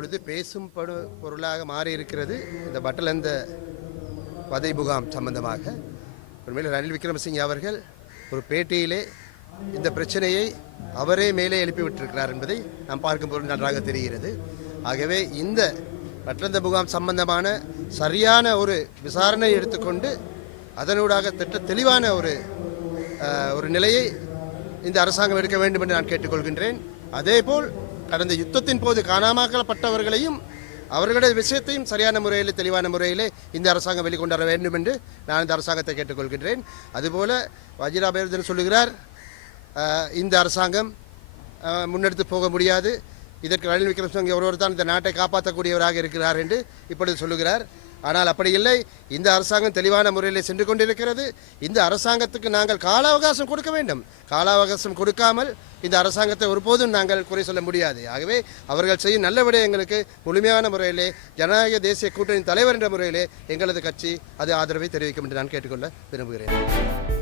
இப்பொழுது பேசும் பொருளாக மாறி இருக்கிறது இந்த பட்டலந்த வதை முகாம் சம்பந்தமாக. உண்மையில் ரணில் விக்ரமசிங்கே அவர்கள் ஒரு பேட்டியிலே இந்த பிரச்சனையை அவரே மேலே எழுப்பிவிட்டிருக்கிறார் என்பதை நாம் பார்க்கும்போது நன்றாக தெரிகிறது. ஆகவே இந்த பட்டலந்த முகாம் சம்பந்தமான சரியான ஒரு விசாரணை எடுத்துக்கொண்டு அதனூடாக தெளிவான ஒரு நிலையை இந்த அரசாங்கம் எடுக்க வேண்டும் என்று நான் கேட்டுக்கொள்கின்றேன். அதேபோல் கடந்த யுத்தத்தின் போது காணாமலாக்கப்பட்டவர்களையும் அவர்களுடைய விஷயத்தையும் சரியான முறையில் தெளிவான முறையிலே இந்த அரசாங்கம் வெளிக்கொண்டு வர வேண்டும் என்று நான் இந்த அரசாங்கத்தை கேட்டுக்கொள்கின்றேன். அதுபோல வஜிராபேர்தன் சொல்லுகிறார், இந்த அரசாங்கம் முன்னெடுத்து போக முடியாது, இதற்கு ரணில் விக்ரமசிங்கே ஒருவர் தான் இந்த நாட்டை காப்பாற்றக்கூடியவராக இருக்கிறார் என்று இப்பொழுது சொல்லுகிறார். ஆனால் அப்படி இல்லை. இந்த அரசாங்கம் தெளிவான முறையில் சென்று கொண்டிருக்கிறது. இந்த அரசாங்கத்துக்கு நாங்கள் கால அவகாசம் கொடுக்க வேண்டும். கால அவகாசம் கொடுக்காமல் இந்த அரசாங்கத்தை ஒருபோதும் நாங்கள் குறை சொல்ல முடியாது. ஆகவே அவர்கள் செய்யும் நல்ல விடயங்களுக்கு முழுமையான முறையிலே ஜனநாயக தேசிய கூட்டணி தலைவர் என்ற முறையிலே எங்களது கட்சி அது ஆதரவை தெரிவிக்கும் என்று நான் கேட்டுக்கொள்ள விரும்புகிறேன்.